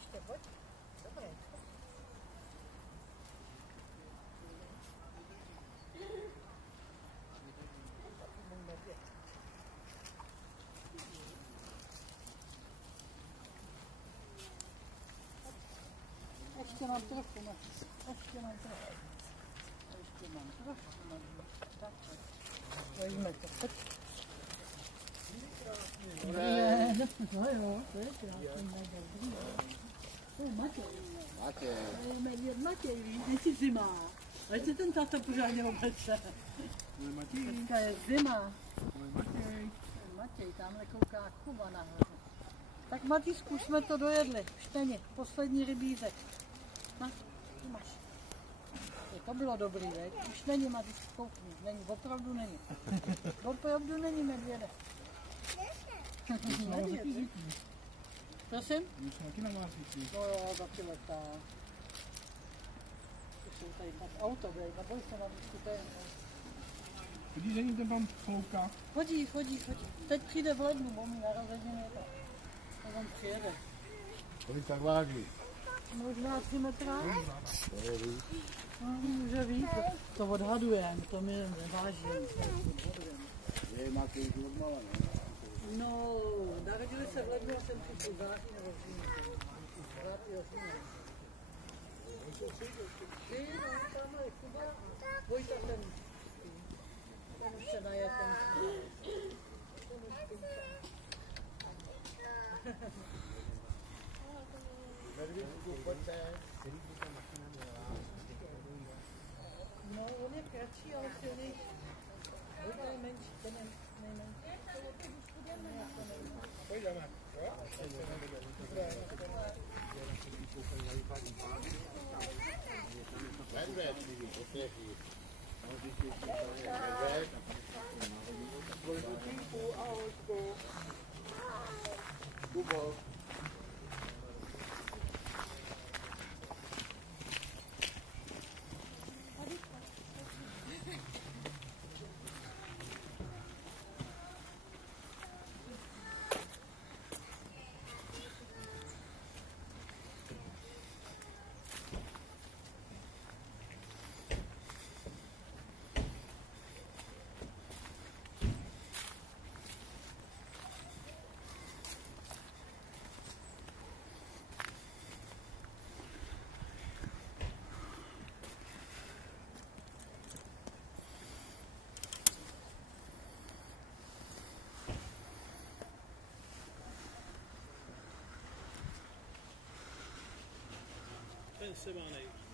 ještě, pojď. Dobré. Ještě mám trochu, no. Ještě mám trochu. Ještě mám trochu, no. Tak, pojďme to, pojď. No jo, to je krásný, dobrý. To je Matěj. Matěj. Matěj, víš, nejsi zima. Ať se ten táta pořádně obleče. Dneska je zima. Matěj, tamhle kouká Kuba nahoře. Tak Matýsku, už jsme to dojedli. Šteni, poslední rybízek. Na, tu máš. To bylo dobrý, veď? Už není, Matýsku, koukni. Není, opravdu není. Opravdu není medvěde. Medvěde. Prosím? Už taky na Mártici. No jo, taky letá. To jsou tady nad auto, veď? Neboj se, Matýsku, to je... Vidíš, že ten tam flouká? Chodí. Teď přijde v lednu, bo mi narozeniny je to. A on přijede. Kolik tak váží? Možná 3 metra? No, může víc. To odhadujeme, to my nevážíme. Je, máte jich odmala, ne? No, narodili se v lednu a jsem přišel v září nebo v říjnu. 5. října. Ty, no, tamhle je Kuba. Vojta ten už se naje, ten no, on je kratší, ale silnější. Vojta je menší, ten je nejmenší. Pojďme, jo? Medvěd, poslechy. Medvěd. Vojtinku, ahojku. Kubo. Ten se má nejvíc.